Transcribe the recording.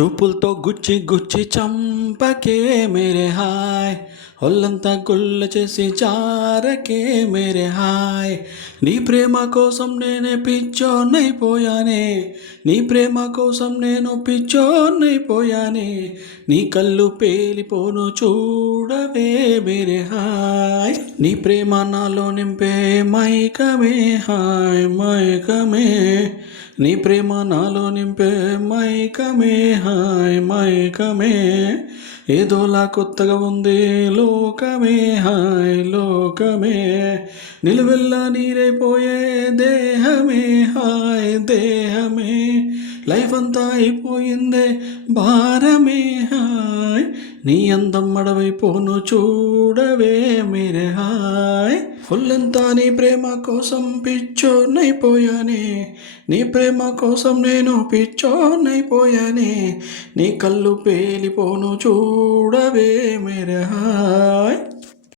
చూపులతో గుచ్చి గుచ్చి చంపకే మేరే హాయ్, ఒళ్ళంతా గుల్ల చేసి జారకే మేరే హాయ్. నీ ప్రేమ కోసం నేనే పిచ్చోన్నైపోయానే, నీ ప్రేమ కోసం నేను పిచ్చోన్నైపోయానే. నీ కళ్ళు పేలిపోను చూడవే మేరే హాయ్. నీ ప్రేమ నాలో నింపే మైకమే హాయ్ మైకమే. నీ ప్రేమ నాలో నింపే మైకమే హాయ్ మైకమే. ఏదోలా కొత్తగా ఉంది లోకమే హాయ్ లోకమే. నిలువెల్లా నీరైపోయే దేహమే హాయ్ దేహమే. లైఫ్ అంతా అయిపోయిందే భారమే హాయ్. నీ అందం అడవైపోను చూడవే మీరే హాయ్. ఫుల్లంతా నీ ప్రేమ కోసం పిచ్చోన్నైపోయానే, నీ ప్రేమ కోసం నేను పిచ్చోన్నైపోయానే. నీ కళ్ళు పేలిపోను చూడవే మీరే హాయ్.